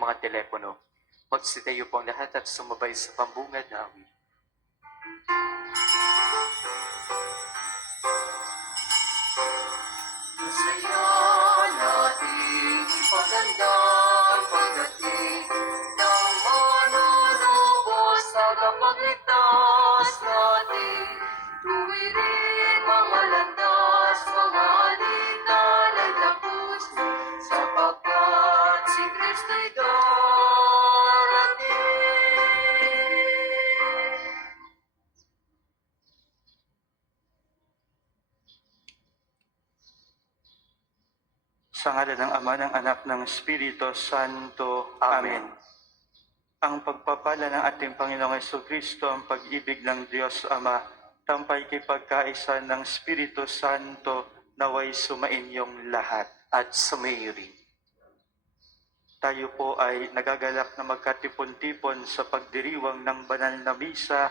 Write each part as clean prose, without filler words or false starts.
inyong mga telepono. Magsitayo po ang lahat at sumabay sa pambungad na awit. Masaya nating ipaganda ang pagdating ng manunubos sa kapagligtas natin. Tuwirin mga landas, mga alitan ay tapos, sapagkat si Kristo'y darating. Sa ngalan ng Ama, ng Anak, ng Espiritu Santo. Amen. Ang pagpapala ng ating Panginoong Jesucristo, ang pag-ibig ng Diyos Ama, tampay kipagkaisa ng Espiritu Santo, naway sumainyong lahat At sumairi. Tayo po ay nagagalak na magkatipon-tipon sa pagdiriwang ng banal na misa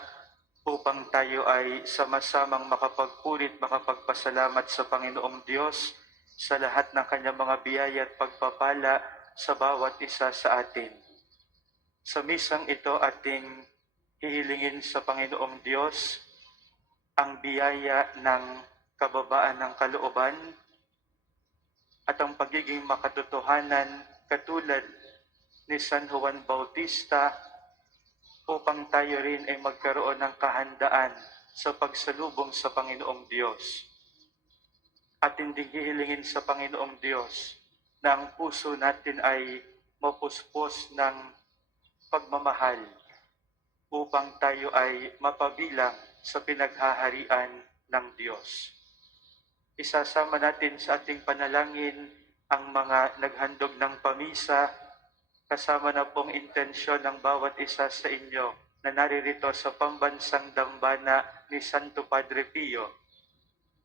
upang tayo ay sama-samang makapagpurit, makapagpasalamat sa Panginoong Diyos sa lahat ng kanyang mga biyaya at pagpapala sa bawat isa sa atin. Sa misang ito ating hihilingin sa Panginoong Diyos ang biyaya ng kababaan ng kalooban at ang pagiging makatotohanan katulad ni San Juan Bautista upang tayo rin ay magkaroon ng kahandaan sa pagsalubong sa Panginoong Diyos. At hindi hihilingin sa Panginoong Diyos na ang puso natin ay mapuspos ng pagmamahal upang tayo ay mapabilang sa pinaghaharian ng Diyos. Isasama natin sa ating panalangin ang mga naghandog ng pamisa, kasama na pong intensyon ng bawat isa sa inyo na naririto sa pambansang dambana ni Santo Padre Pio.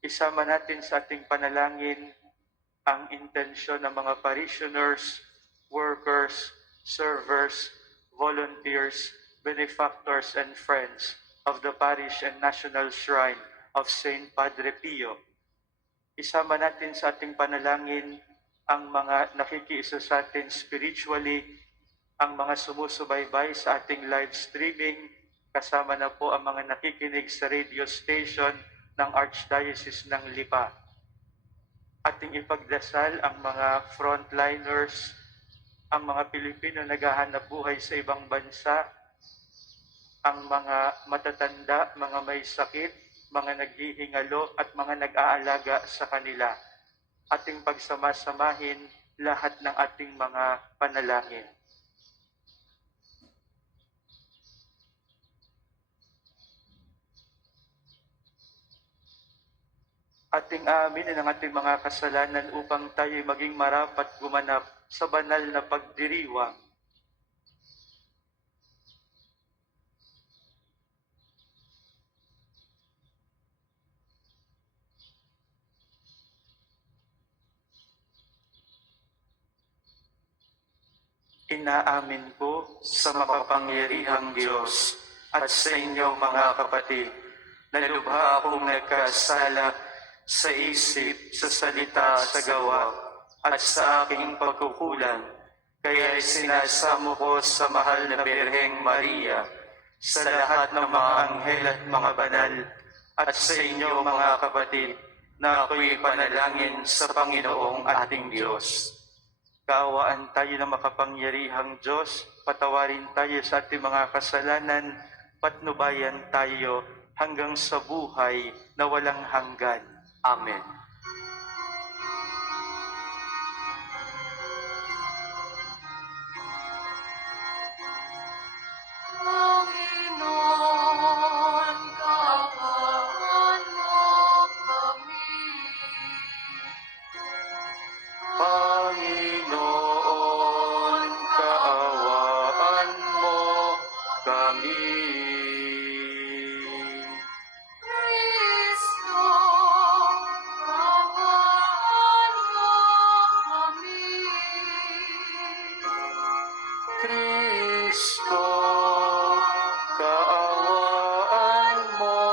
Isama natin sa ating panalangin ang intensyon ng mga parishioners, workers, servers, volunteers, benefactors, and friends of the Parish and National Shrine of Saint Padre Pio. Isama natin sa ating panalangin ang mga nakikiisa sa atin spiritually, ang mga sumusubaybay sa ating live streaming, kasama na po ang mga nakikinig sa radio station ng Archdiocese ng Lipa. Ating ipagdasal ang mga frontliners, ang mga Pilipino naghahanap buhay sa ibang bansa, ang mga matatanda, mga may sakit, mga naghihingalo at mga nag-aalaga sa kanila. Ating pagsamasamahin lahat ng ating mga panalangin. Ating aaminin ang ating mga kasalanan upang tayo maging marapat gumanap sa banal na pagdiriwang. Inaamin ko sa makapangyarihang Diyos at sa inyo mga kapatid, na lubha akong nagkasala sa isip, sa salita, sa gawa, at sa aking pagkukulang. Kaya sinasamo ko sa mahal na Birheng Maria, sa lahat ng mga anghel at mga banal, at sa inyo mga kapatid, na ako'y panalangin sa Panginoong ating Diyos. Kaawaan tayo ng makapangyarihang Diyos, patawarin tayo sa ating mga kasalanan, patnubayan tayo hanggang sa buhay na walang hanggan. Amen. Panginoon, kaawaan mo kami. Panginoon, kaawaan mo kami. Kristo, kaawaan mo kami. Kristo, kaawaan mo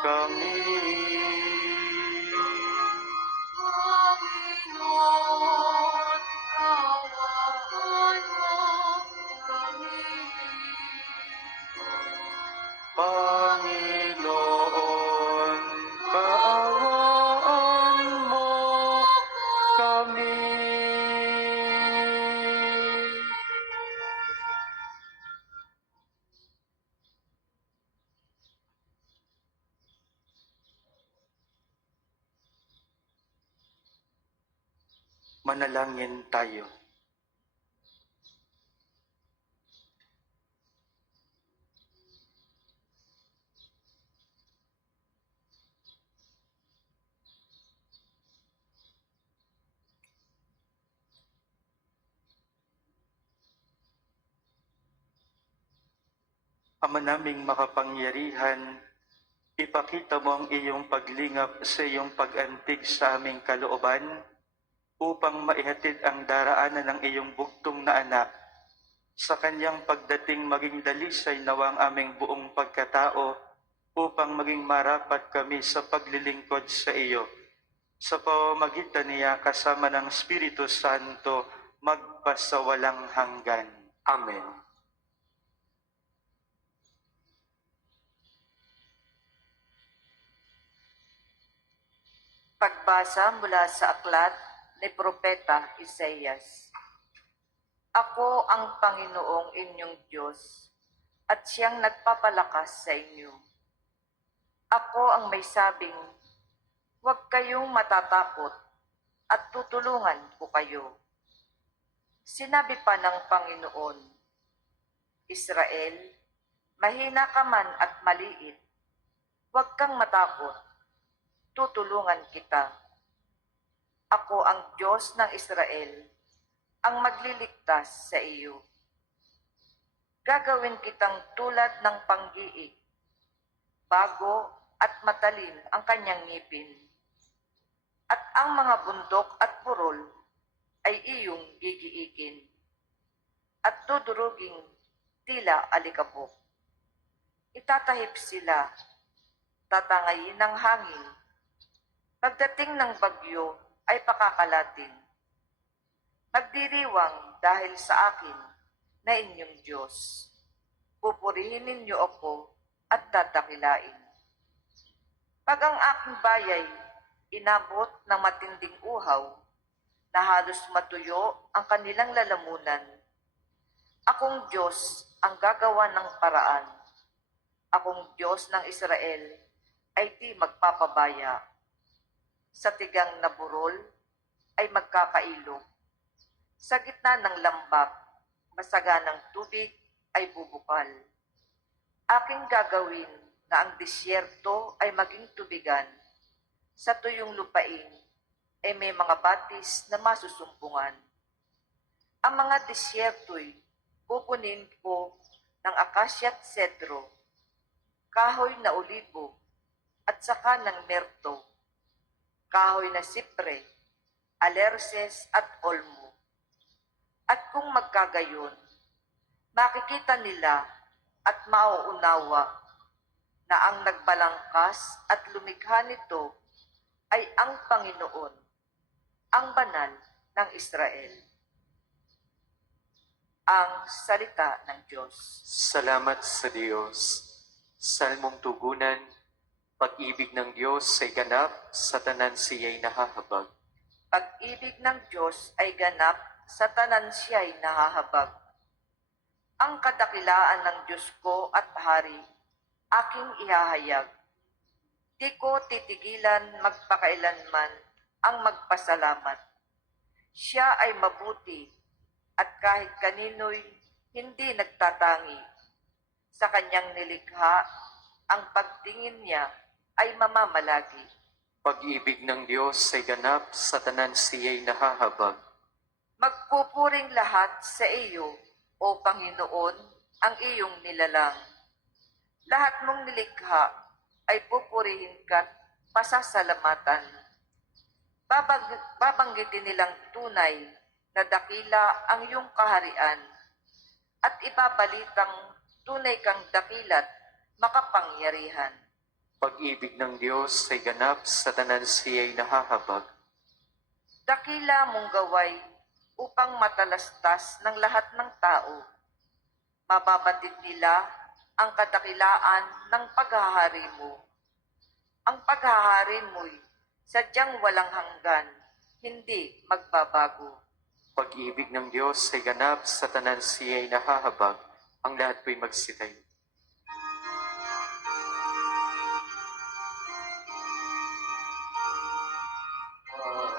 kami. Panginoon, kaawaan mo Manalangin tayo. Ama naming makapangyarihan, ipakita mo ang iyong paglingap sa iyong pag-antig sa aming kalooban upang maihatid ang daraanan ng iyong bugtong na anak. Sa kanyang pagdating maging dalisay nawa ang aming buong pagkatao upang maging marapat kami sa paglilingkod sa iyo. Sa pamamagitan niya kasama ng Espiritu Santo, magpasawalang hanggan. Amen. Pagbasa mula sa aklat ni Propeta Isaias. Ako ang Panginoong inyong Diyos, at siyang nagpapalakas sa inyo. Ako ang may sabing, huwag kayong matatakot, at tutulungan ko kayo. Sinabi pa ng Panginoon, Israel, mahina ka man at maliit, huwag kang matakot, tutulungan kita. Ako ang Diyos ng Israel, ang magliligtas sa iyo. Gagawin kitang tulad ng panggiig, bago at matalim ang kanyang ngipin. At ang mga bundok at burol ay iyong gigiigin. At duduruging tila alikabok. Itatahip sila, tatangayin ng hangin. Pagdating ng bagyo ay pakakalatin. Magdiriwang dahil sa akin na inyong Diyos. Pupurihin ninyo ako at tatakilain. Pag ang aking bayay inabot ng matinding uhaw, na halos matuyo ang kanilang lalamunan, akong Diyos ang gagawa ng paraan. Akong Diyos ng Israel ay di magpapabaya. Sa tigang na burol ay magkakailog. Sa gitna ng lambak, masaganang tubig ay bubukal. Aking gagawin na ang disyerto ay maging tubigan. Sa tuyong lupain ay may mga batis na masusumpungan. Ang mga disyerto'y pupunin ko ng akasya at sedro, kahoy na olibo, at saka ng merto, kahoy na sipre, alerces at olmo. At kung magkagayon, makikita nila at mauunawa na ang nagbalangkas at lumikha nito ay ang Panginoon, ang banal ng Israel. Ang salita ng Diyos. Salamat sa Diyos. Salmong tugunan, pag-ibig ng Diyos ay ganap, sa tanan siya'y nahahabag. Pag-ibig ng Diyos ay ganap, sa tanan siya'y nahahabag. Ang kadakilaan ng Diyos ko at Hari, aking ihahayag. Di ko titigilan magpakailanman ang magpasalamat. Siya ay mabuti at kahit kanino'y hindi nagtatangi. Sa kanyang nilikha, ang pagtingin niya ay mamamalagi. Pag-ibig ng Diyos ay ganap, sa tanan siya'y nahahabag. Magpupuring lahat sa iyo, O Panginoon, ang iyong nilalang. Lahat mong nilikha ay pupurihin ka't pasasalamatan. Babanggitin nilang tunay na dakila ang iyong kaharian at ibabalitang tunay kang dakilat makapangyarihan. Pag-ibig ng Diyos ay ganap, sa tanan siya'y nahahabag. Dakila mong gaway upang matalastas ng lahat ng tao. Mababatid nila ang kadakilaan ng paghahari mo. Ang paghahari mo'y sadyang walang hanggan, hindi magbabago. Pag-ibig ng Diyos ay ganap, sa tanan siya'y nahahabag. Ang lahat po'y magsitayo.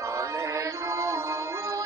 Hallelujah.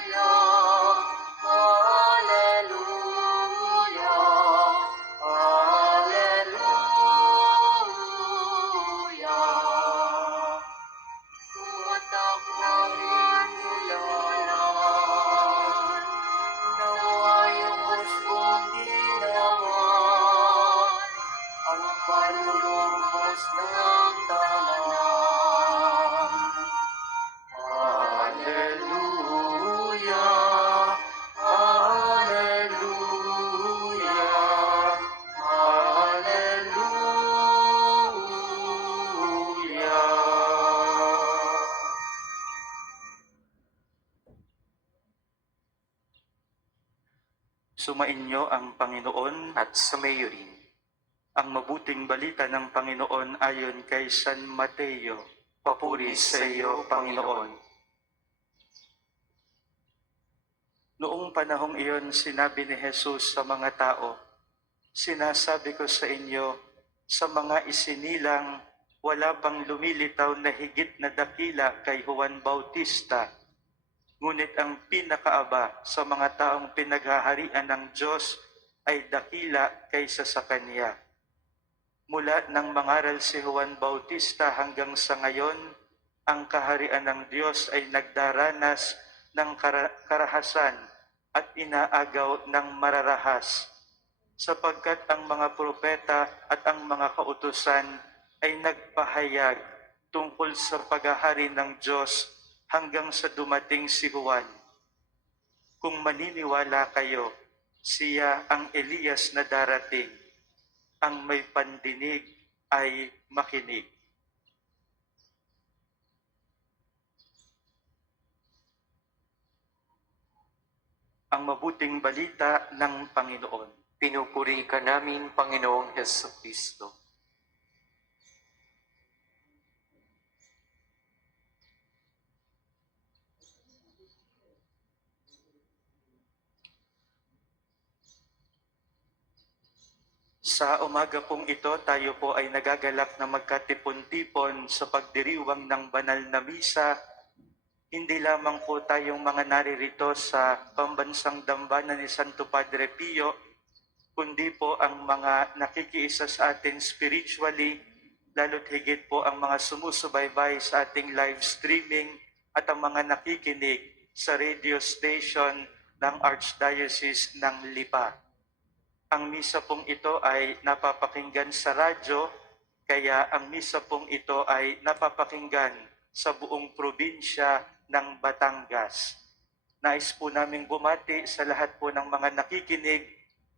Sumainyo ang Panginoon. at sumayo rin. Ang mabuting balita ng Panginoon ayon kay San Mateo. Papuri sa iyo, Panginoon. Noong panahong iyon, sinabi ni Jesus sa mga tao, "Sinasabi ko sa inyo, sa mga isinilang, wala pang lumilitaw na higit na dakila kay Juan Bautista. Ngunit ang pinakaaba sa mga taong pinaghaharian ng Diyos ay dakila kaysa sa Kanya. Mula nang mangaral si Juan Bautista hanggang sa ngayon, ang kaharian ng Diyos ay nagdaranas ng karahasan at inaagaw ng mararahas, sapagkat ang mga propeta at ang mga kautusan ay nagpahayag tungkol sa paghahari ng Diyos hanggang sa dumating si Juan. Kung maniniwala kayo, siya ang Elias na darating. Ang may pandinig ay makinig." Ang mabuting balita ng Panginoon. Pinupuri ka namin, Panginoong Hesukristo. Sa umaga pong ito, tayo po ay nagagalak na magkatipon-tipon sa pagdiriwang ng banal na misa. Hindi lamang po tayong mga naririto sa pambansang dambana ni Santo Padre Pio, kundi po ang mga nakikiisa sa atin spiritually, lalo't higit po ang mga sumusubaybay sa ating live streaming at ang mga nakikinig sa radio station ng Archdiocese ng Lipa. Ang misa pong ito ay napapakinggan sa radyo, kaya ang misa pong ito ay napapakinggan sa buong probinsya ng Batangas. Nais po naming bumati sa lahat po ng mga nakikinig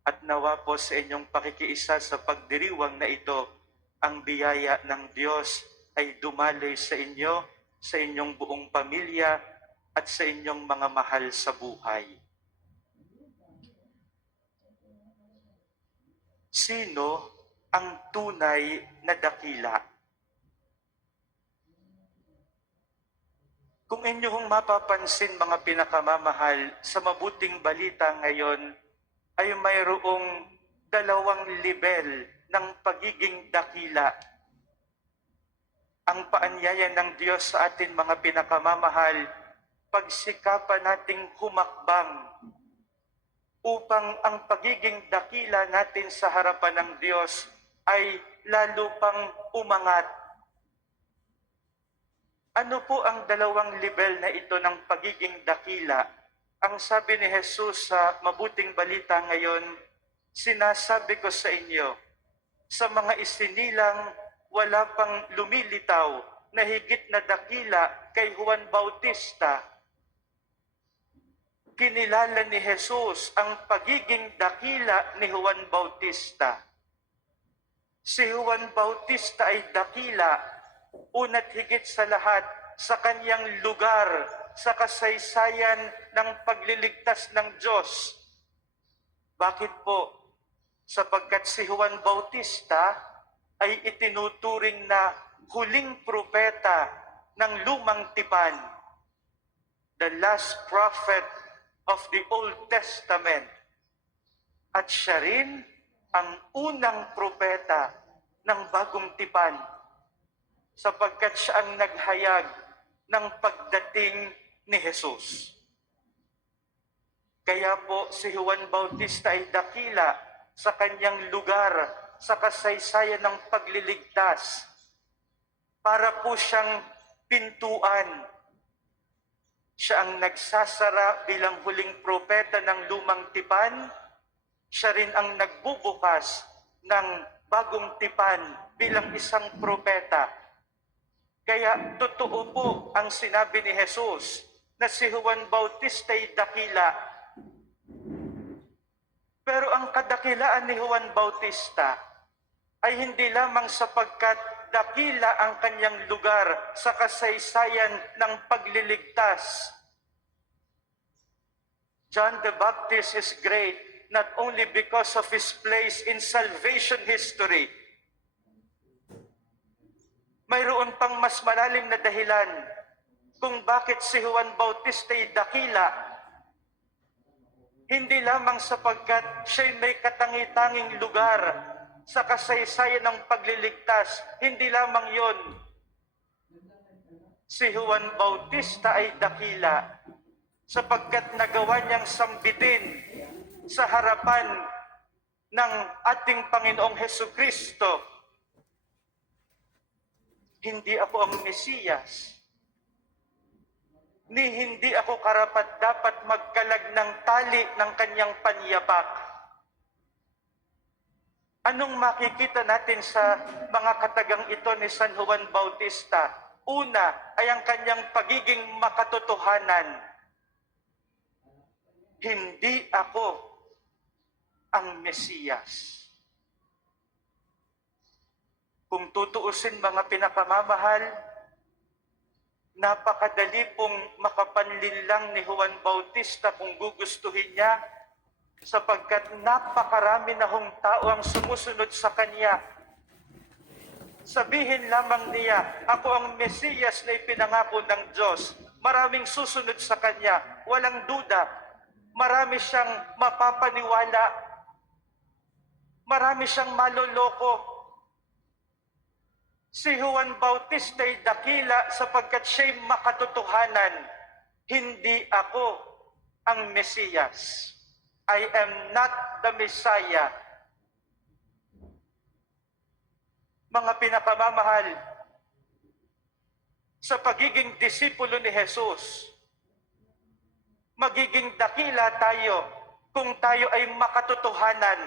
at nawa po sa inyong pakikiisa sa pagdiriwang na ito, ang biyaya ng Diyos ay dumaloy sa inyo, sa inyong buong pamilya at sa inyong mga mahal sa buhay. Sino ang tunay na dakila? Kung inyong mapapansin, mga pinakamamahal, sa mabuting balita ngayon ay mayroong dalawang level ng pagiging dakila. Ang paanyaya ng Diyos sa atin, mga pinakamamahal, pagsikapan nating humakbang upang ang pagiging dakila natin sa harapan ng Diyos ay lalo pang umangat. Ano po ang dalawang level na ito ng pagiging dakila? Ang sabi ni Jesus sa mabuting balita ngayon, "Sinasabi ko sa inyo, sa mga isinilang wala pang lumilitaw na higit na dakila kay Juan Bautista." Kinilala ni Jesus ang pagiging dakila ni Juan Bautista. Si Juan Bautista ay dakila, una't higit sa lahat, sa kanyang lugar, sa kasaysayan ng pagliligtas ng Diyos. Bakit po? Sapagkat si Juan Bautista ay itinuturing na huling propeta ng lumang tipan, the last prophet of the Old Testament. At siya rin ang unang propeta ng bagong tipan, sapagkat siya ang naghayag ng pagdating ni Jesus. Kaya po si Juan Bautista ay dakila sa kanyang lugar, sa kasaysayan ng pagliligtas. Para po siyang pintuan. Siya ang nagsasara bilang huling propeta ng lumang tipan. Siya rin ang nagbubukas ng bagong tipan bilang isang propeta. Kaya totoo po ang sinabi ni Jesus na si Juan Bautista ay dakila. Pero ang kadakilaan ni Juan Bautista ay hindi lamang sapagkat dakila ang kanyang lugar sa kasaysayan ng pagliligtas. John the Baptist is great, not only because of his place in salvation history. Mayroon pang mas malalim na dahilan kung bakit si Juan Bautista ay dakila. Hindi lamang sapagkat siya'y may katangi-tanging lugar sa kasaysayan ng pagliligtas. Hindi lamang yon. Si Juan Bautista ay dakila sapagkat nagawa niyang sambitin sa harapan ng ating Panginoong Hesukristo. Hindi ako ang Mesiyas, ni hindi ako karapat-dapat magkalag ng tali ng kanyang panyapak. Anong makikita natin sa mga katagang ito ni San Juan Bautista? Una ay ang kanyang pagiging makatotohanan. Hindi ako ang Mesiyas. Kung tutuusin mga pinakamamahal, napakadali pong makapanlinlang ni Juan Bautista kung gugustuhin niya, sapagkat napakarami na hong tao ang sumusunod sa kanya. Sabihin lamang niya, ako ang Mesiyas na ipinangako ng Diyos. Maraming susunod sa kanya, walang duda. Marami siyang mapapaniwala. Marami siyang maloloko. Si Juan Bautista ay dakila sapagkat siya'y makatotohanan. Hindi ako ang Mesiyas. I am not the Messiah. Mga pinakamamahal, sa pagiging disipulo ni Jesus, magiging dakila tayo kung tayo ay makatotohanan.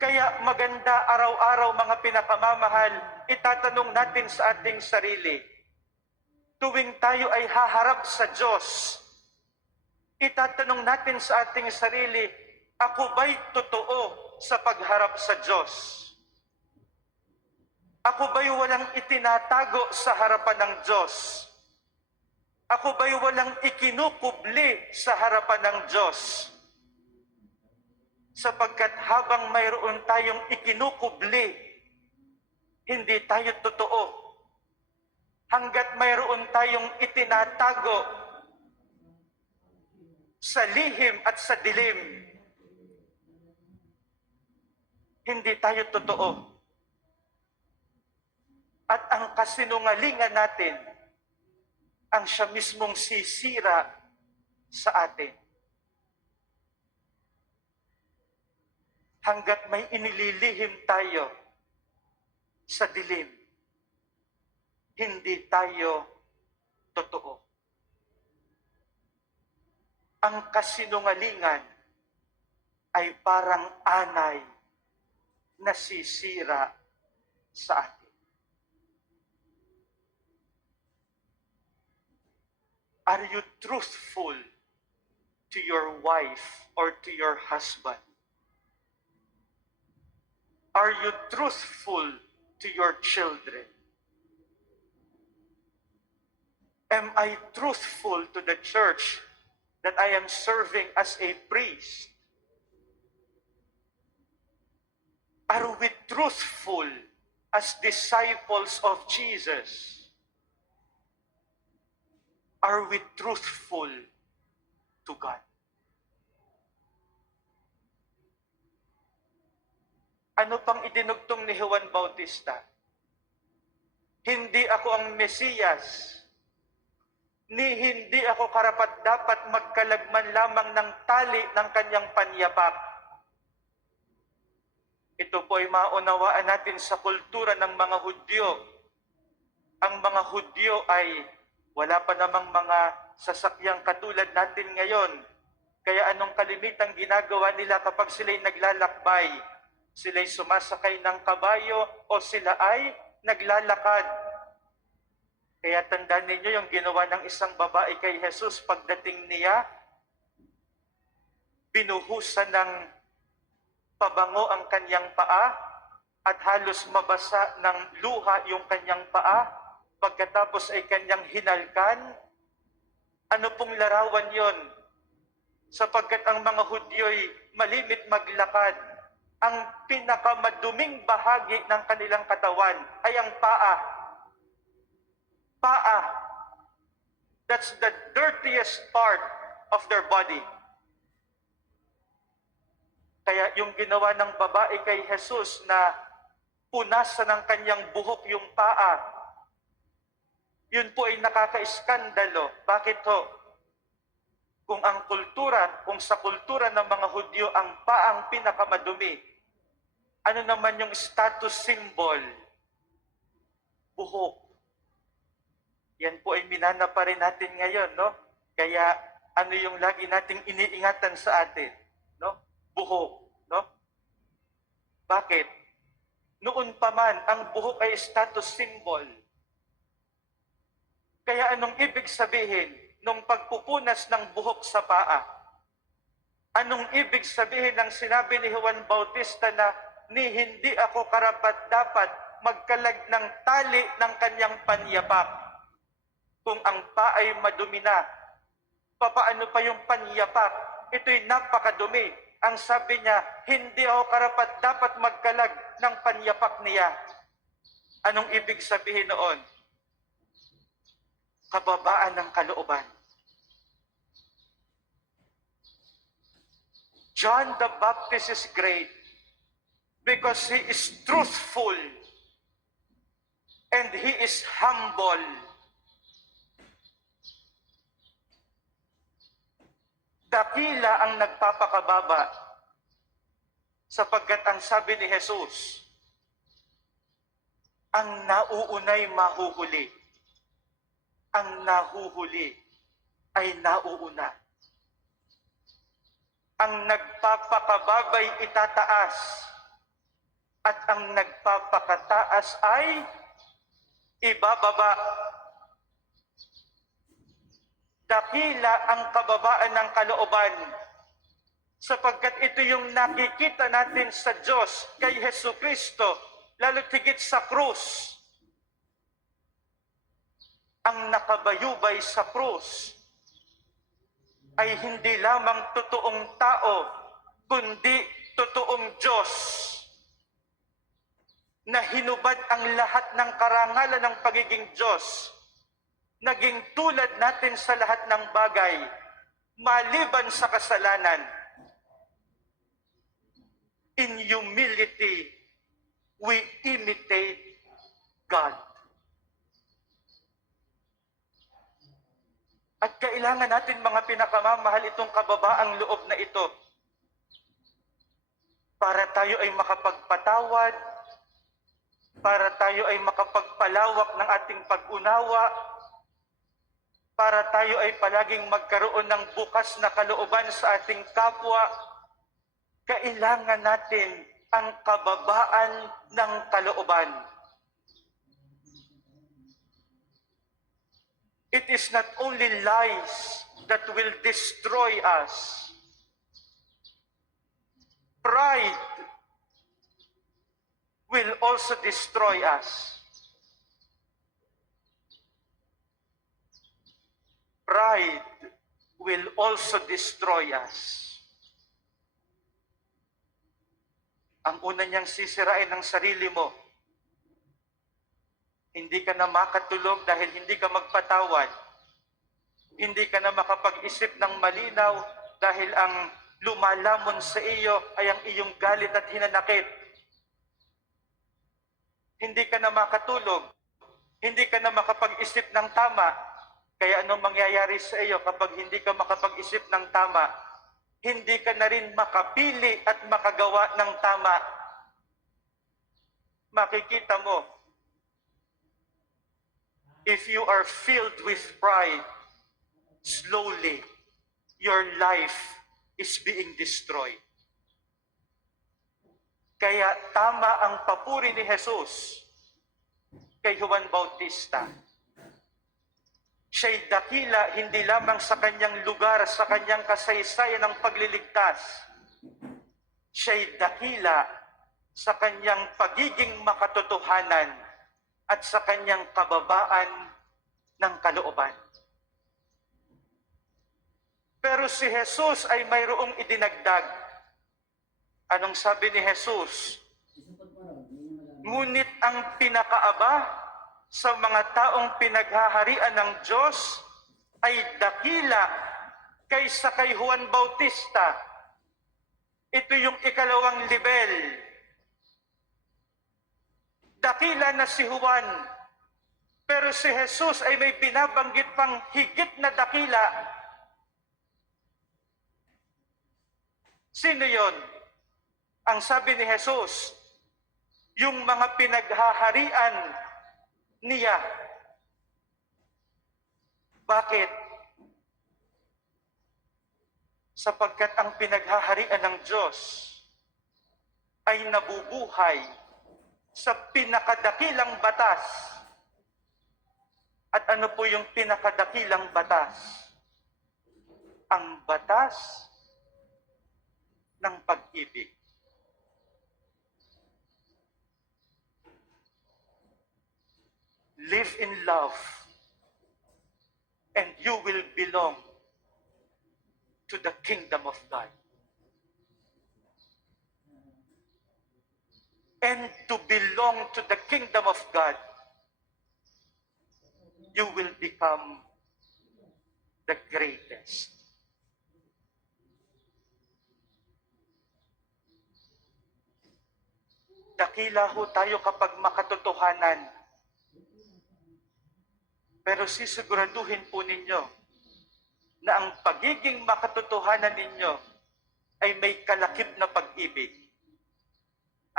Kaya maganda araw-araw mga pinakamamahal, itatanong natin sa ating sarili. Tuwing tayo ay haharap sa Diyos, itatanong natin sa ating sarili, ako ba'y totoo sa pagharap sa Diyos? Ako ba'y walang itinatago sa harapan ng Diyos? Ako ba'y walang ikinukubli sa harapan ng Diyos? Sapagkat habang mayroon tayong ikinukubli, hindi tayo totoo. Hanggat mayroon tayong itinatago sa lihim at sa dilim, hindi tayo totoo. At ang kasinungalingan natin, ang siya mismong sisira sa atin. Hanggat may inililihim tayo sa dilim, hindi tayo totoo. Ang kasinungalingan ay parang anay na sisira sa atin. Are you truthful to your wife or to your husband? Are you truthful to your children? Am I truthful to the church that I am serving as a priest? Are we truthful as disciples of Jesus? Are we truthful to God? Ano pang idinugtong ni Juan Bautista? Hindi ako ang Mesiyas, ni hindi ako karapat-dapat magkalagman lamang ng tali ng kanyang panyapak. Ito po ay maunawaan natin sa kultura ng mga Hudyo. Ang mga Hudyo ay wala pa namang mga sasakyang katulad natin ngayon. Kaya anong kalimitang ginagawa nila kapag sila'y naglalakbay? Sila'y sumasakay ng kabayo o sila ay naglalakad. Kaya tandaan ninyo yung ginawa ng isang babae kay Jesus pagdating niya, binuhusan ng pabango ang kanyang paa at halos mabasa ng luha yung kanyang paa. Pagkatapos ay kanyang hinalkan. Ano pong larawan yon? sapagkat ang mga Hudyo'y malimit maglakad. Ang pinakamaduming bahagi ng kanilang katawan ay ang paa. Paa. That's the dirtiest part of their body. Kaya yung ginawa ng babae kay Jesus na punasan ng kanyang buhok yung paa, yun po ay nakaka-iskandalo. Bakit ho? Kung sa kultura ng mga Hudyo ang paang pinakamadumi, ano naman yung status symbol? Buhok. Yan po ay minana pa rin natin ngayon, no? Kaya ano yung lagi nating iniingatan sa atin, no? Buhok, no? Bakit? Noon pa man, ang buhok ay status symbol. Kaya anong ibig sabihin nung pagpupunas ng buhok sa paa? Anong ibig sabihin ng sinabi ni Juan Bautista na ni hindi ako karapat-dapat magkalag ng tali ng kanyang panyapak? Kung ang paa ay madumi na, papaano pa yung panyapak? Ito'y napakadumi. Ang sabi niya, hindi ako karapat-dapat magkalag ng panyapak niya. Anong ibig sabihin noon? Kababaan ng kalooban. John the Baptist is great because he is truthful and he is humble. Dakila ang nagpapakababa sapagkat ang sabi ni Jesus, ang nauunay mahuhuli. Ang nahuhuli ay nauuna. Ang nagpapakababay itataas at ang nagpapakataas ay ibababa. Dakila ang kababaan ng kalooban sapagkat ito yung nakikita natin sa Diyos kay Jesucristo, lalo tigit sa krus. Ang nakabayubay sa krus ay hindi lamang totoong tao, kundi totoong Diyos na hinubad ang lahat ng karangalan ng pagiging Diyos. Naging tulad natin sa lahat ng bagay, maliban sa kasalanan. In humility, we imitate God. At kailangan natin mga pinakamamahal itong kababaang loob na ito para tayo ay makapagpatawad, para tayo ay makapagpalawak ng ating pag-unawa, para tayo ay palaging magkaroon ng bukas na kalooban sa ating kapwa. Kailangan natin ang kababaan ng kalooban. It is not only lies that will destroy us. Pride will also destroy us. Pride will also destroy us. Ang una niyang sisirain ng sarili mo, hindi ka na makatulog dahil hindi ka magpatawad. Hindi ka na makapag-isip ng malinaw dahil ang lumalamon sa iyo ay ang iyong galit at hinanakit. Hindi ka na makatulog. Hindi ka na makapag-isip ng tama. Kaya anong mangyayari sa iyo kapag hindi ka makapag-isip ng tama? Hindi ka na rin makapili at makagawa ng tama. Makikita mo, if you are filled with pride, slowly, your life is being destroyed. Kaya tama ang papuri ni Jesus kay Juan Bautista. Siya'y dakila hindi lamang sa kanyang lugar, sa kanyang kasaysayan ng pagliligtas. Siya'y dakila sa kanyang pagiging makatotohanan at sa kanyang kababaan ng kalooban. Pero Pero si Jesus ay mayroong idinagdag. Anong sabi ni Jesus? Ngunit ang pinakaaba sa mga taong pinaghaharian ng Diyos ay dakila kaysa kay Juan Bautista. Ito yung ikalawang level. Dakila na si Juan, pero si Jesus ay may binabanggit pang higit na dakila. Sino yon? Ang sabi ni Jesus, yung mga pinaghaharian niya. Bakit? Sapagkat ang pinaghaharian ng Diyos ay nabubuhay sa pinakadakilang batas. At ano po yung pinakadakilang batas? Ang batas ng pag-ibig. Live in love, and you will belong to the kingdom of God. And to belong to the kingdom of God, you will become the greatest. Dakila ho tayo kapag makatotohanan. Pero sisiguraduhin po ninyo na ang pagiging makatotohanan ninyo ay may kalakip na pag-ibig.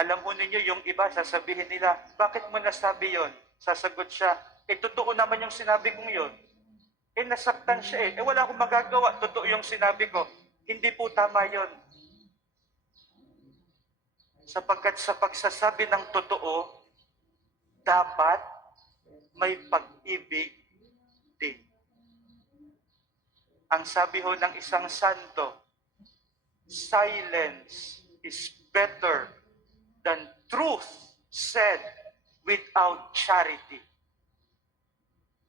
Alam mo ninyo, yung iba, sasabihin nila, bakit mo nasabi yon? Sasagot siya, totoo naman yung sinabi kong yon. Nasaktan siya wala akong magagawa, totoo yung sinabi ko. Hindi po tama yon. Sapagkat sa pagsasabi ng totoo, dapat may pag-ibig din. Ang sabi ho ng isang santo, silence is better than truth said without charity.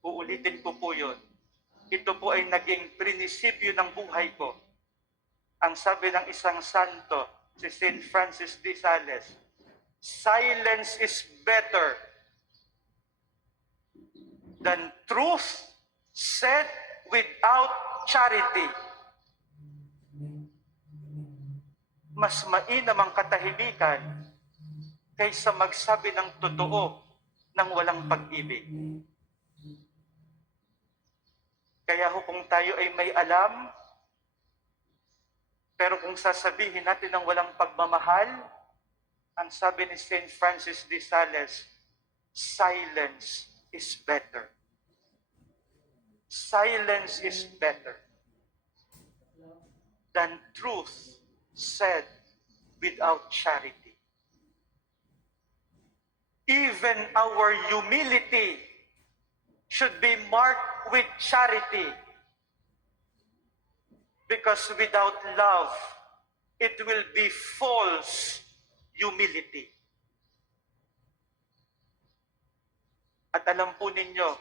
Uulitin ko po yun. Ito po ay naging prinsipyo ng buhay ko. Ang sabi ng isang santo, si St. Francis de Sales, silence is better than truth said without charity. Mas mainam ang katahimikan kaysa magsabi ng totoo nang walang pag-ibig. Kaya kung tayo ay may alam, pero kung sasabihin natin ng walang pagmamahal, ang sabi ni St. Francis de Sales, silence is better. Silence is better than truth said without charity. Even our humility should be marked with charity, because without love, it will be false humility. At alam po ninyo,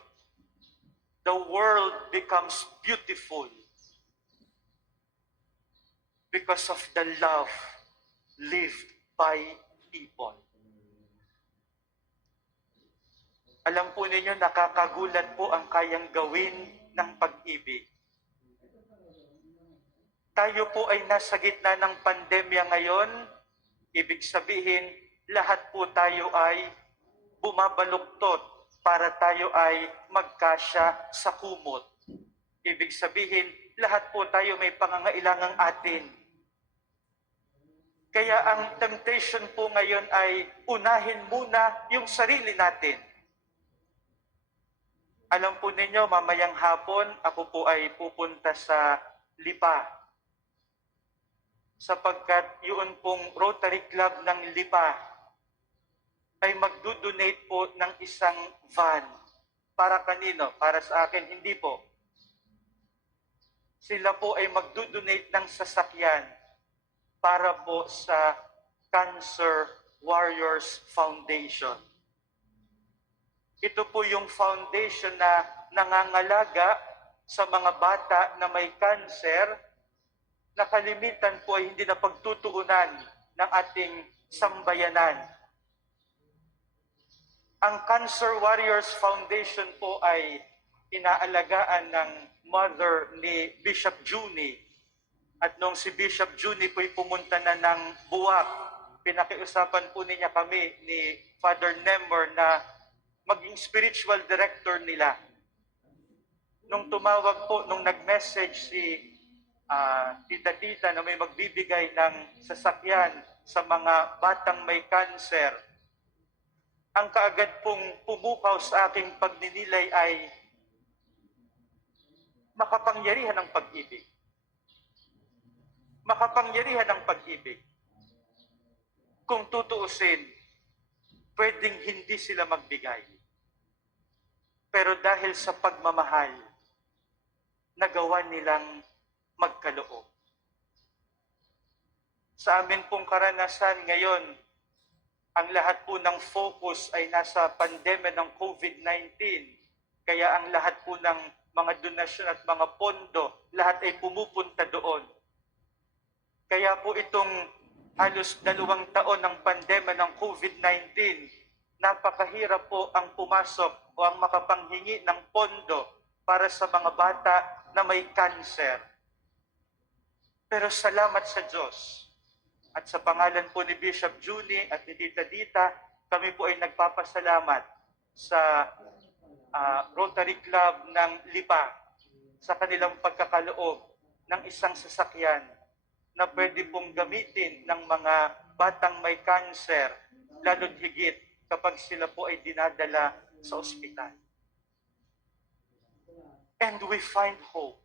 the world becomes beautiful because of the love lived by people. Alam po ninyo, nakakagulat po ang kayang gawin ng pag-ibig. Tayo po ay nasa gitna ng pandemya ngayon. Ibig sabihin, lahat po tayo ay bumabaluktot para tayo ay magkasya sa kumot. Ibig sabihin, lahat po tayo may pangangailangang atin. Kaya ang temptation po ngayon ay unahin muna yung sarili natin. Alam po ninyo, mamayang hapon, ako po ay pupunta sa Lipa. Sapagkat yun pong Rotary Club ng Lipa ay magdodonate po ng isang van. Para kanino? Para sa akin? Hindi po. Sila po ay magdodonate ng sasakyan para po sa Cancer Warriors Foundation. Ito po yung foundation na nangangalaga sa mga bata na may cancer na kalimitan po ay hindi na pagtutuunan ng ating sambayanan. Ang Cancer Warriors Foundation po ay inaalagaan ng mother ni Bishop Juni. At nung si Bishop Juni po'y pumunta na ng Buwak, pinakiusapan po niya kami ni Father Nemmer na maging spiritual director nila. Nung tumawag po, nung nag-message si tita-tita na may magbibigay ng sasakyan sa mga batang may cancer, ang kaagad pong pumukaw sa aking pagninilay ay makapangyarihan ng pag-ibig. Makapangyarihan ng pag-ibig. Kung tutuusin, pwedeng hindi sila magbigay. Pero dahil sa pagmamahal, nagawa nilang magkaloob. Sa amin pong karanasan ngayon, ang lahat po ng focus ay nasa pandemya ng COVID-19. Kaya ang lahat po ng mga donasyon at mga pondo, lahat ay pumupunta doon. Kaya po itong halos 2 taon ng pandemya ng COVID-19, napakahirap po ang pumasok o ang makapanghingi ng pondo para sa mga bata na may cancer. Pero salamat sa Diyos. At sa pangalan po ni Bishop Juni at ni Tita Dita, kami po ay nagpapasalamat sa Rotary Club ng Lipa sa kanilang pagkakaloob ng isang sasakyan na pwede pong gamitin ng mga batang may cancer, lalo't higit kapag sila po ay dinadala sa ospital. And we find hope.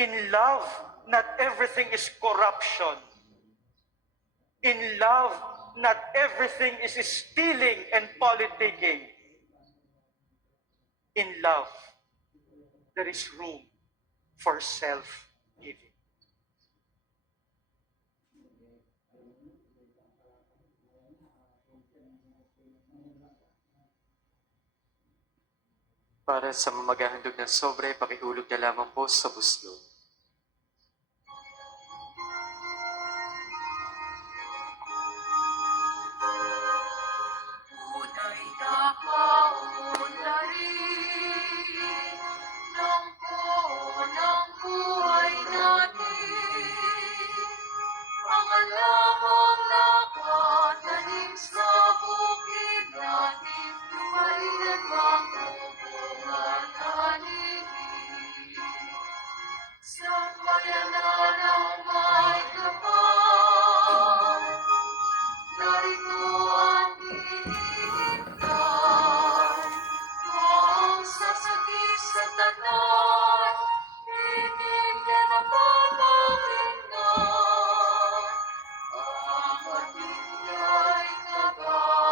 In love, not everything is corruption. In love, not everything is stealing and politicking. In love, there is room for self-giving. Para sa mga maghahandog ng sobre, pakihulog na lamang po sa buslo. Unay nakaunlari ng unang buhay natin. Ang alamang nakatanim sa bukid natin, marinan magbubungan anibig. Sa bayanan ng may kapal, narito ang hinihintay. Ang sasakit sa tanan, hindi na mapapakinggan. Ang ating ay kagalangan.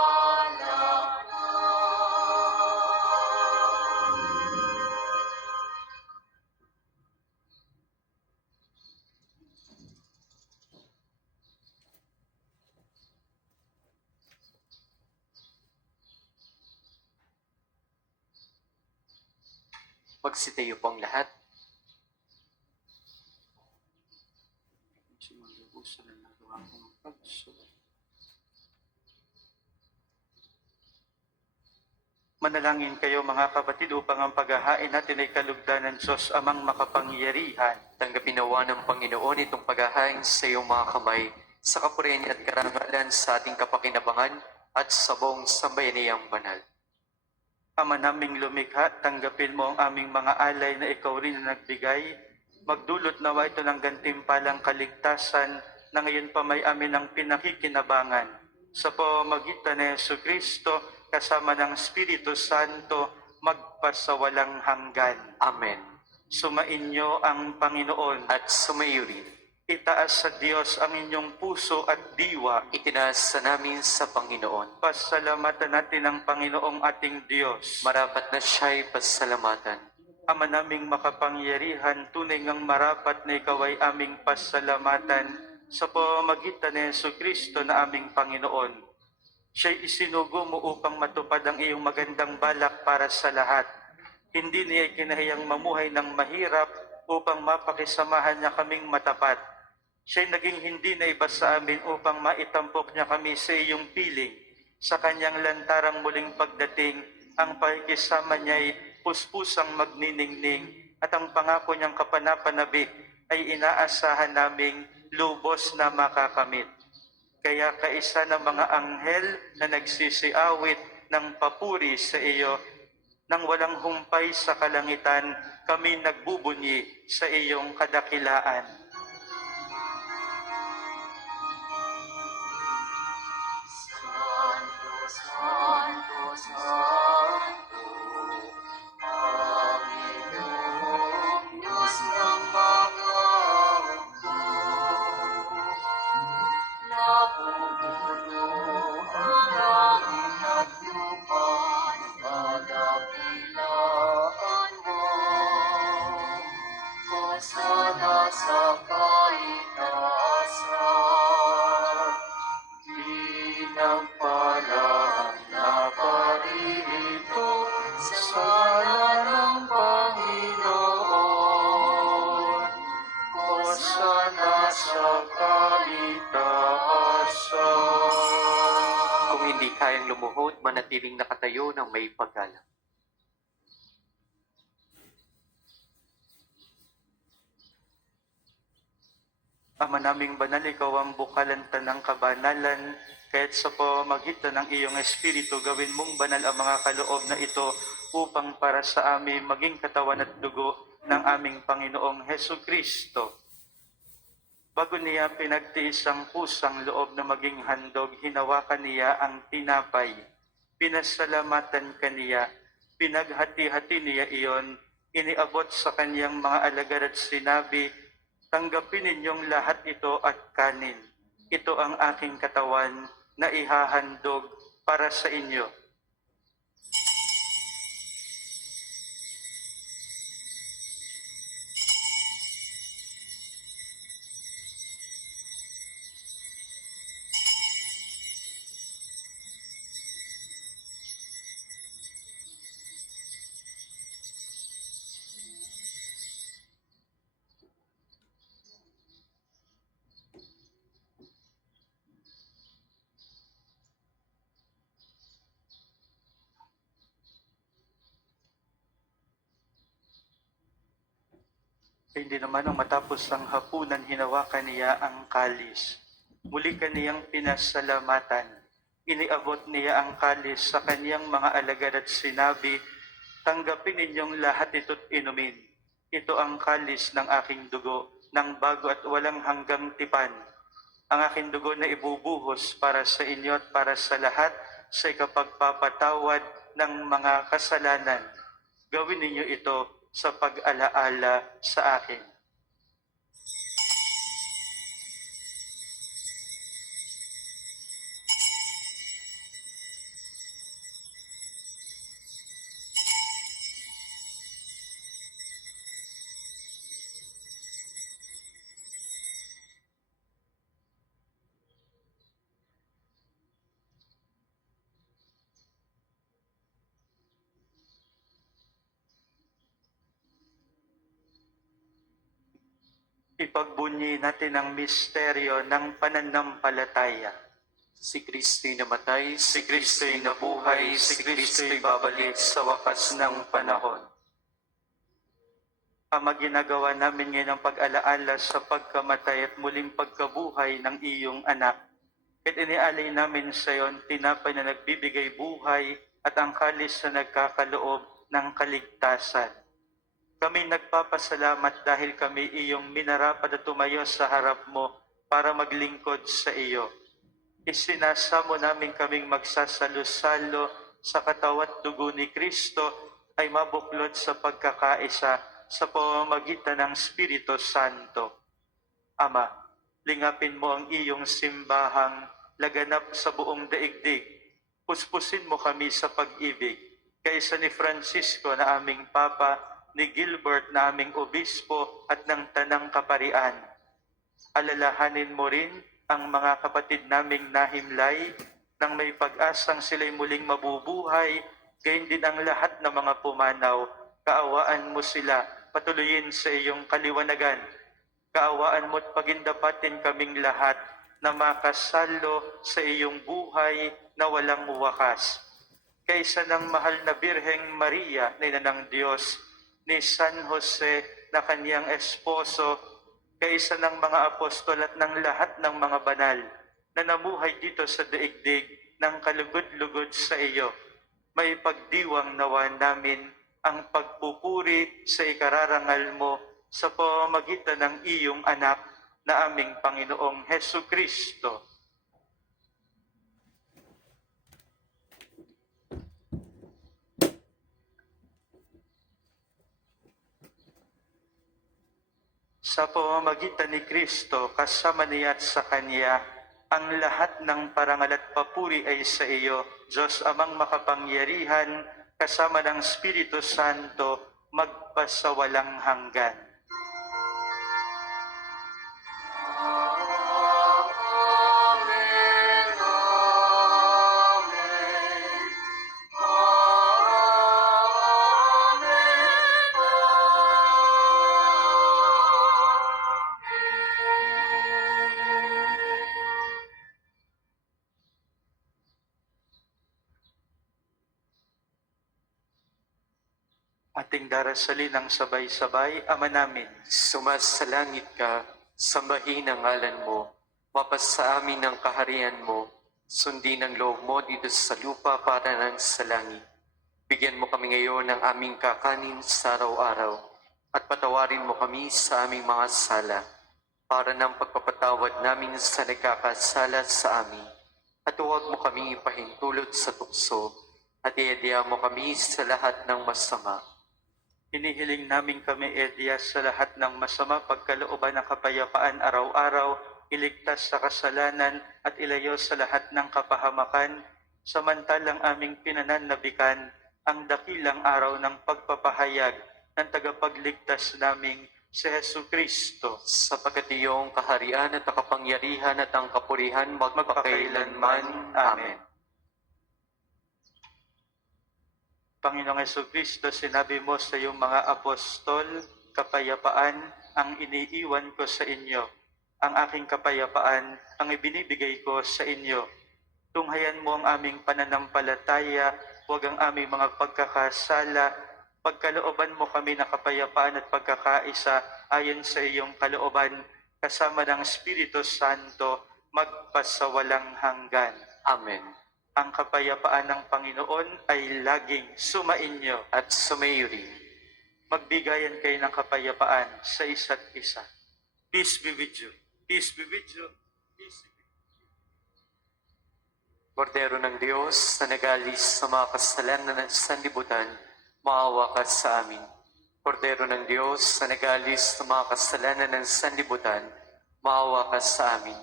Magsitayo po ang lahat. Manalangin kayo mga kapatid upang ang paghahain natin ay kalugdan ng Diyos amang makapangyarihan. Tanggapin nawa ng Panginoon itong paghahain sa iyong mga kamay, sa kapurihan at karangalan sa ating kapakinabangan at sa buong sambayaniyang banal. Ama naming lumikha, tanggapin mo ang aming mga alay na ikaw rin na nagbigay. Magdulot nawa ito ng gantimpalang kaligtasan na ngayon pa may amin ang pinakikinabangan. Sa pamamagitan ni Jesucristo, kasama ng Espiritu Santo, magpasawalang hanggan. Amen. Sumainyo ang Panginoon. At sumayo rin. Itaas sa Diyos ang inyong puso at diwa. Itinaas sa namin sa Panginoon. Pasalamatan natin ang Panginoong ating Diyos. Marapat na siya'y pasalamatan. Ama naming makapangyarihan, tunay ngang marapat na ikaw ay aming pasalamatan sa pamamagitan ni Jesucristo na aming Panginoon. Siya'y isinugo mo upang matupad ang iyong magandang balak para sa lahat. Hindi niya kinahiyang mamuhay ng mahirap, upang mapakisamahan niya kaming matapat. Siya'y naging hindi na iba sa amin upang maitampok niya kami sa iyong piling. Sa kanyang lantarang muling pagdating, ang pakikisama niya'y puspusang magniningning at ang pangako niyang kapanapanabik ay inaasahan naming lubos na makakamit. Kaya kaisa ng mga anghel na nagsisiawit ng papuri sa iyo, nang walang humpay sa kalangitan, kami nagbubunyi sa iyong kadakilaan. Santo, Santo, Santo, Panginoong Diyos ng mga hukbo. Napupuno ang langit at lupa, kadakilaan mo. Hosana sa kaitaasan. Pinagpalang naparirito sa ngalan ng Panginoon. Hosana sa kaitaasan. Kung hindi kayang lumuhod, manatiling nakatayo ng may paggalang. Ama naming banal, ikaw ang bukalantan ng kabanalan, kaya't sa pamamagitan ng iyong Espiritu, gawin mong banal ang mga kaloob na ito upang para sa amin maging katawan at dugo ng aming Panginoong Heso Kristo. Bago niya pinagtiis ang kusang loob na maging handog, hinawakan niya ang tinapay. Pinasalamatan kaniya, pinaghati-hati niya iyon, iniabot sa kanyang mga alagad at sinabi, tanggapin ninyong lahat ito at kanin. Ito ang aking katawan na ihahandog para sa inyo. Hindi naman nang matapos ang hapunan, hinawakan niya ang kalis. Muli kaniyang pinasalamatan. Iniabot niya ang kalis sa kaniyang mga alagad at sinabi, tanggapin ninyong lahat ito't inumin. Ito ang kalis ng aking dugo, ng bago at walang hanggang tipan. Ang aking dugo na ibubuhos para sa inyo at para sa lahat sa ikapagpapatawad ng mga kasalanan. Gawin ninyo ito sa pag-alaala sa akin. Ipagbunyi natin ang misteryo ng pananampalataya. Si Kristo'y namatay, Si Kristo'y nabuhay, si Kristo'y babalik sa wakas ng panahon. Ama, ginagawa namin ngayon ang pag-alaala sa pagkamatay at muling pagkabuhay ng iyong anak. At inialay namin sa iyo ang tinapay na nagbibigay buhay at ang kalis na nagkakaloob ng kaligtasan. Kami nagpapasalamat dahil kami iyong minarapat at tumayo sa harap mo para maglingkod sa iyo. Isinasamo namin kaming magsasalo-salo sa katawat dugo ni Kristo ay mabuklod sa pagkakaisa sa pamamagitan ng Espiritu Santo. Ama, lingapin mo ang iyong simbahang laganap sa buong daigdig. Puspusin mo kami sa pag-ibig. Kaisa ni Francisco na aming Papa, ni Gilbert na aming Obispo at ng Tanang Kaparian. Alalahanin mo rin ang mga kapatid naming nahimlay nang may pag-asang sila'y muling mabubuhay, gayon din ang lahat ng mga pumanaw. Kaawaan mo sila patuloyin sa iyong kaliwanagan. Kaawaan mo't pagindapatin kaming lahat na makasalo sa iyong buhay na walang wakas. Kaysa ng mahal na Birheng Maria, na ina ng Diyos, ni San Jose na kaniyang esposo, kaysa ng mga apostol at ng lahat ng mga banal na namuhay dito sa daigdig ng kalugod-lugod sa iyo, may pagdiwang nawa namin ang pagpupuri sa ikararangal mo sa pamamagitan ng iyong anak na aming Panginoong Hesu Kristo. Sa pamamagitan ni Kristo, kasama niya at sa Kanya, ang lahat ng parangal at papuri ay sa iyo, Diyos Amang makapangyarihan, kasama ng Espiritu Santo, magpasawalang hanggan. Ating darasalin ng sabay-sabay, Ama namin. Sumasalangit ka, sambahin ang ngalan mo, mapasa amin ang kaharian mo, sundin ang loob mo dito sa lupa para nang sa langit. Bigyan mo kami ngayon ng aming kakanin sa araw-araw, at patawarin mo kami sa aming mga sala, para ng pagpapatawad namin sa nagkakasala sa amin. At huwag mo kami ipahintulot sa tukso, at iadya mo kami sa lahat ng masama. Hinihiling namin kami, Edias, sa lahat ng masama, pagkalooban ng kapayapaan araw-araw, iligtas sa kasalanan at ilayo sa lahat ng kapahamakan, samantalang aming pinananabikan ang dakilang araw ng pagpapahayag ng tagapagligtas naming si Hesu Kristo. Sapagkat iyong kaharian at kapangyarihan at ang kapurihan magpakailanman. Amen. Panginoong Jesucristo, sinabi mo sa iyong mga apostol, kapayapaan ang iniiwan ko sa inyo. Ang aking kapayapaan ang ibinibigay ko sa inyo. Tunghayan mo ang aming pananampalataya, huwag ang aming mga pagkakasala. Pagkalooban mo kami ng kapayapaan at pagkakaisa ayon sa iyong kalooban, kasama ng Espiritu Santo, magpasawalang hanggan. Amen. Ang kapayapaan ng Panginoon ay laging sumainyo. At sumayo rin. Magbigayan kayo ng kapayapaan sa isa't isa. Peace be with you. Peace be with you. Peace be with you. Kordero ng Diyos na nagalis sa mga kasalanan ng sanlibutan, maawa ka sa amin. Kordero ng Diyos na nagalis sa mga kasalanan ng sanlibutan, maawa ka sa amin.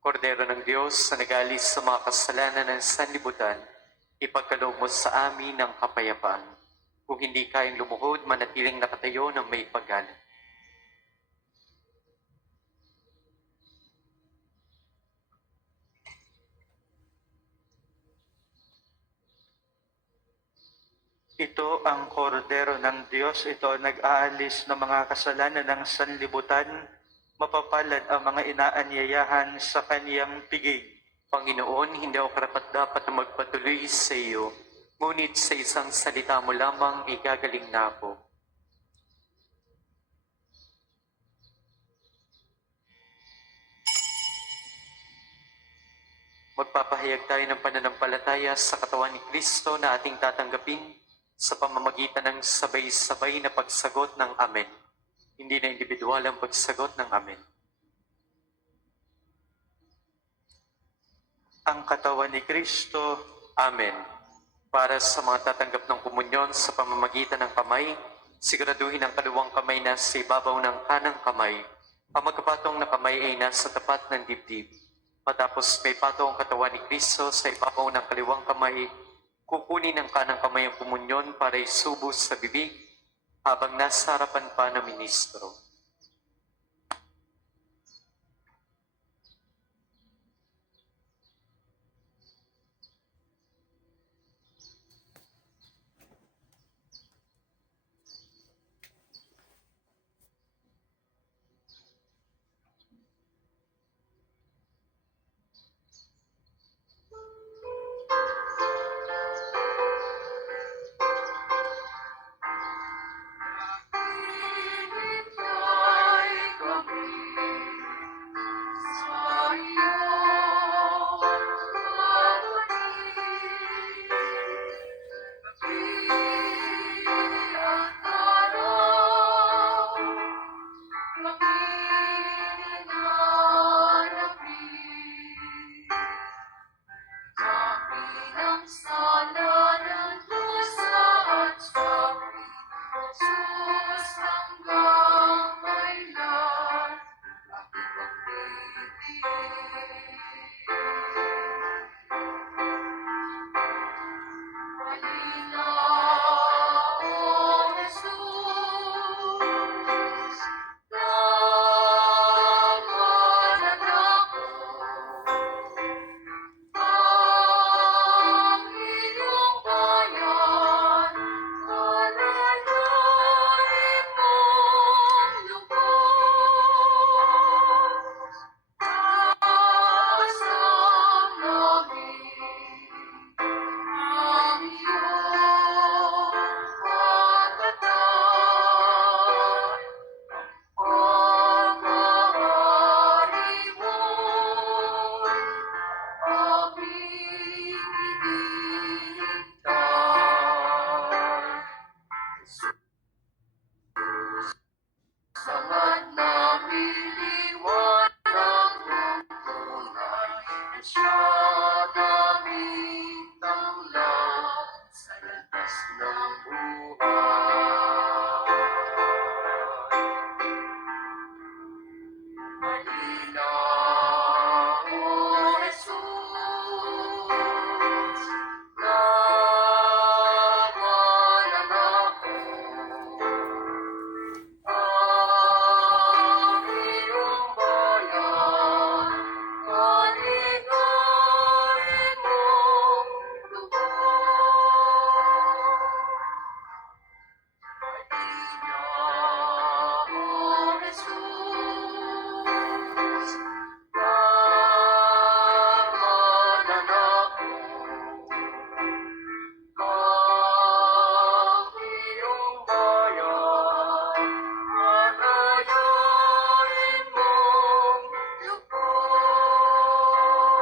Kordero ng Diyos na nagalis sa mga kasalanan ng sanlibutan, ipagkaloob mo sa amin ang kapayapaan. Kung hindi kayang lumuhod, manatiling nakatayo ng may paggalang. Ito ang kordero ng Diyos, ito ang nag-aalis ng mga kasalanan ng sanlibutan. Mapapalad ang mga inaanyayahan sa kaniyang piging. Panginoon, hindi ako karapat-dapat na magpatuloy sa iyo, ngunit sa isang salita mo lamang igagaling na ako. Magpapahayag tayo ng pananampalataya sa katawan ni Kristo na ating tatanggapin sa pamamagitan ng sabay-sabay na pagsagot ng Amen. Hindi na individual ang pagsagot ng Amen. Ang katawan ni Kristo, Amen. Para sa mga tatanggap ng komunyon sa pamamagitan ng kamay, siguraduhin ang kaliwang kamay na sa ibabaw ng kanang kamay. Ang magkapatong na kamay ay nasa tapat ng dibdib. Matapos may patong ang katawan ni Kristo sa ibabaw ng kaliwang kamay, kukunin ng kanang kamay ang komunyon para isubo sa bibig habang nasa harapan pa ng ministro.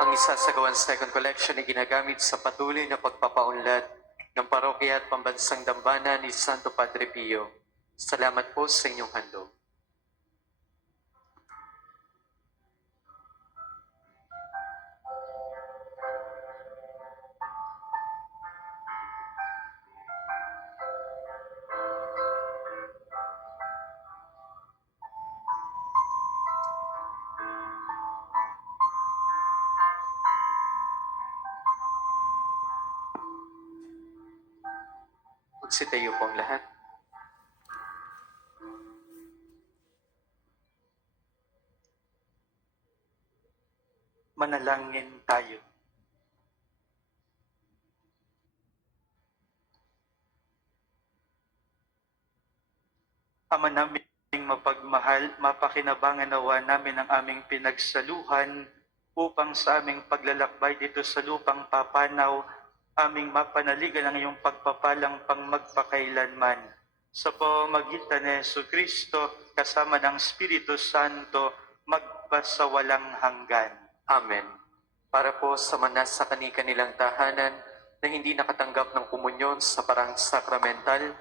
Ang isasagawang second collection ay ginagamit sa patuloy na pagpapaunlad ng parokya at pambansang dambana ni Santo Padre Pio. Salamat po sa inyong handog. Magsitayo po ang lahat. Manalangin tayo. Ama namin mapagmahal, mapakinabangan nawa namin ang aming pinagsaluhan upang sa aming paglalakbay dito sa lupang papanaw, aming mapanaligan ang iyong pagpapalang pang magpakailanman. Sa pamamagitan ni Jesucristo, kasama ng Espiritu Santo, magpasawalang hanggan. Amen. Para po sa mga nasa kani-kanilang tahanan na hindi nakatanggap ng komunyon sa parang sakramental,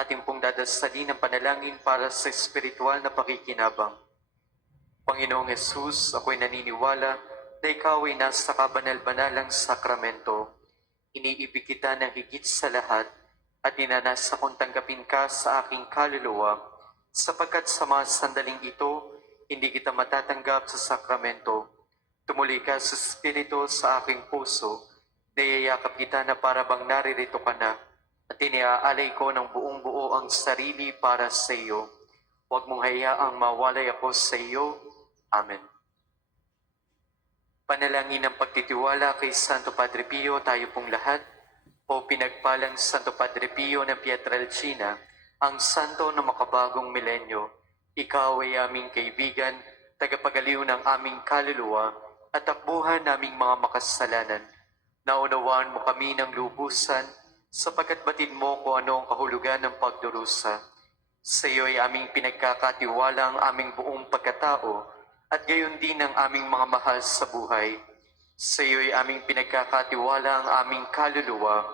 ating pong dadasalin ng panalangin para sa espiritual na pakikinabang. Panginoong Yesus, ako'y naniniwala na ikaw ay nasa kabanal-banalang sakramento. Iniibig kita ng higit sa lahat at ninanasa kong tanggapin ka sa aking kaluluwa, sapagkat sa mga sandaling ito, hindi kita matatanggap sa sakramento. Tumuloy ka sa Espiritu sa aking puso, nayayakap kita na para bang naririto ka na, at iniaalay ko ng buong buo ang sarili para sa iyo. Huwag mong hayaang mawalay ako sa iyo. Amen. Panalangin ng pagtitiwala kay Santo Padre Pio, tayo pong lahat. O pinagpalang Santo Padre Pio ng Pietrelcina, ang santo na makabagong milenyo, ikaw ay aming kaibigan, tagapagaliw ng aming kaluluwa, at takbuhan naming mga makasalanan. Naunawaan mo kami ng lubusan, sapagkat batid mo kung ano ang kahulugan ng pagdurusa. Sa iyo ay aming pinagkakatiwala ang aming buong pagkatao, at gayon din ang aming mga mahal sa buhay. Sa iyo ay aming pinagkakatiwala ang aming kaluluwa,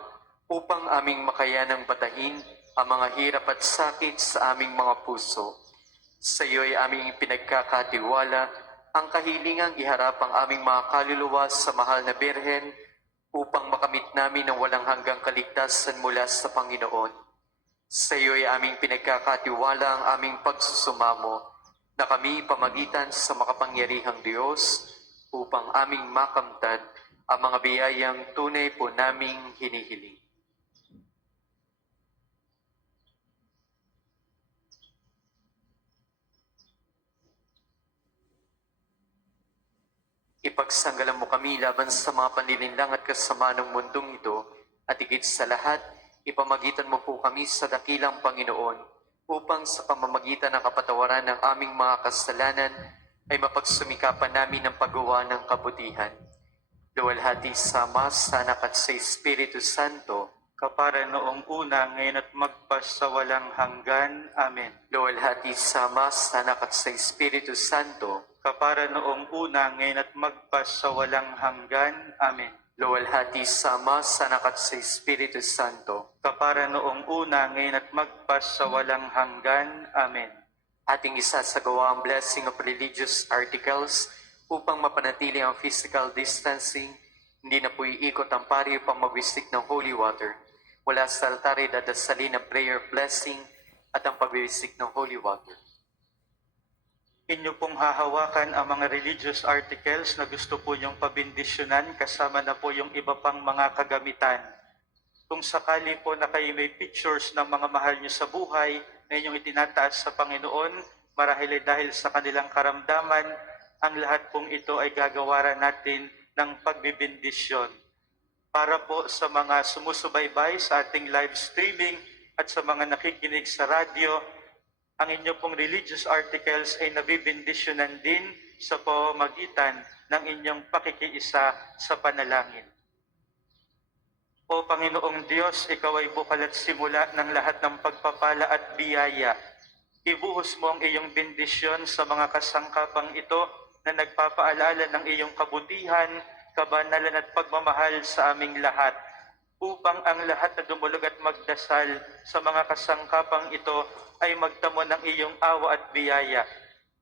upang aming makayanang batahin ang mga hirap at sakit sa aming mga puso. Sa iyo ay aming pinagkakatiwala ang kahilingang iharap ang aming mga kaluluwa sa mahal na Birhen, upang makamit namin ang walang hanggang kaligtasan mula sa Panginoon. Sa iyo ay aming pinagkakatiwala ang aming pagsusumamo, na kami pamagitan sa makapangyarihang Diyos, upang aming makamtan ang mga biyayang tunay po naming hinihiling. Ipagsanggalan mo kami laban sa mga panlilinlang at kasama ng mundong ito, at higit sa lahat, ipamagitan mo po kami sa dakilang Panginoon, upang sa pamamagitan ng kapatawaran ng aming mga kasalanan, ay mapagsumikapan namin ang paggawa ng kabutihan. Luwalhati sa Ama, sa Anak at sa Espiritu Santo, Kapara noong una, ngayon at magpasawalang hanggan. Amen. luwalhati sa Ama, sa Anak at sa Espiritu Santo, Kapara noong una, ngayon at magpasawalang hanggan. Amen. luwalhati sa Ama, sa Anak at sa Espiritu Santo, Kapara noong una, ngayon at magpasawalang hanggan. Amen. ating isasagawa ang blessing of religious articles upang mapanatili ang physical distancing. Hindi na po iikot ang pari upang mabisik ng holy water. Wala sa altare dadasalin ang prayer blessing at ang pagbibisik ng holy water. Inyo pong hahawakan ang mga religious articles na gusto po yung pabindisyonan, kasama na po yung iba pang mga kagamitan. Kung sakali po na kayo may pictures ng mga mahal nyo sa buhay na inyong itinataas sa Panginoon, marahil ay dahil sa kanilang karamdaman, ang lahat pong ito ay gagawaran natin ng pagbibindisyon. Para po sa mga sumusubaybay sa ating live streaming at sa mga nakikinig sa radyo, ang inyo pong religious articles ay nabibindisyonan din sa pamamagitan ng inyong pakikiisa sa panalangin. O Panginoong Diyos, Ikaw ay bukal at simula ng lahat ng pagpapala at biyaya. Ibuhos mo ang iyong bendisyon sa mga kasangkapang ito na nagpapaalala ng iyong kabutihan kabanalan at pagmamahal sa aming lahat, upang ang lahat na dumulog at magdasal sa mga kasangkapang ito ay magtamo ng iyong awa at biyaya.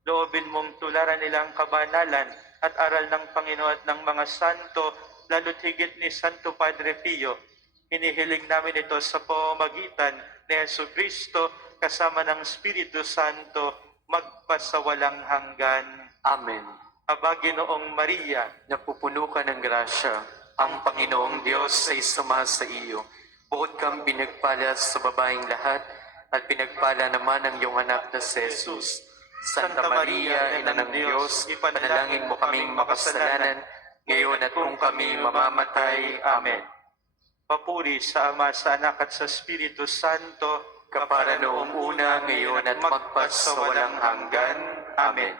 Loobin mong tularan nilang kabanalan at aral ng Panginoon at ng mga santo, lalo't higit ni Santo Padre Pio. Hinihiling namin ito sa pamamagitan ni Yesu Cristo kasama ng Espiritu Santo magpasawalang hanggan. Amen. Aba, Ginoong Maria, Napupuno ka ng grasya, ang Panginoong Diyos ay sumasa iyo. Bukod kang pinagpala sa babaeng lahat, at pinagpala naman ang iyong anak na si Jesus. Santa Maria, Ina ng Diyos, ipanalangin mo kaming makasalanan, ngayon at kung kami mamamatay. Amen. papuri sa Ama, sa Anak at sa Espiritu Santo, Kapara noong una, ngayon at magpasawalang hanggan. Amen.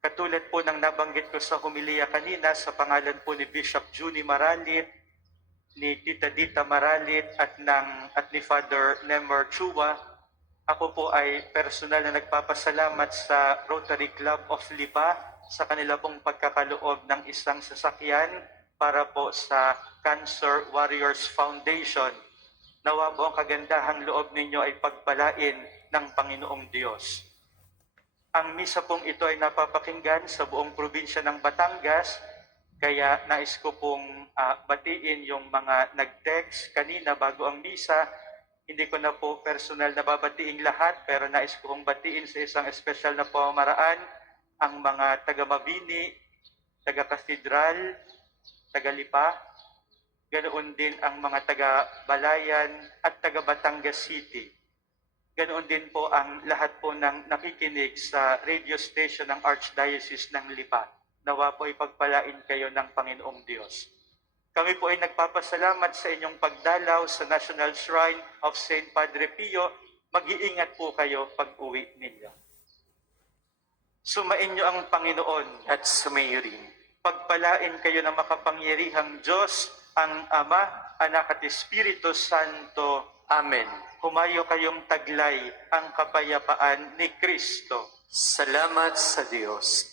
Katulad po ng nabanggit ko sa humiliya kanina, sa pangalan po ni Bishop Junie Maralit, ni Tita Dita Maralit at ni Father Nemer Chua, ako po ay personal na nagpapasalamat sa Rotary Club of Lipa sa kanila pong pagkakaloob ng isang sasakyan para po sa Cancer Warriors Foundation. Nawa po ang kagandahang loob ninyo ay pagpalain ng Panginoong Diyos. Ang misa pong ito ay napapakinggan sa buong probinsya ng Batangas, kaya nais ko pong batiin yung mga nag-text kanina bago ang misa. Hindi ko na po personal na babatiin lahat, pero nais ko pong batiin sa isang espesyal na pamamaraan ang mga taga-Mabini, taga-Katedral, taga-Lipa, ganoon din ang mga taga-Balayan at taga-Batangas City. Ganoon din po ang lahat po ng nakikinig sa radio station ng Archdiocese ng Lipa. Nawa po ipagpalain kayo ng Panginoong Diyos. Kami po ay nagpapasalamat sa inyong pagdalaw sa National Shrine of St. Padre Pio. Mag-iingat po kayo pag-uwi ninyo. Sumainyo ang Panginoon At sumayo rin. pagpalain kayo ng makapangyarihang Diyos, ang Ama, Anak at Espiritu Santo. Amen. Humayo kayong taglay ang kapayapaan ni Kristo. Salamat sa Diyos.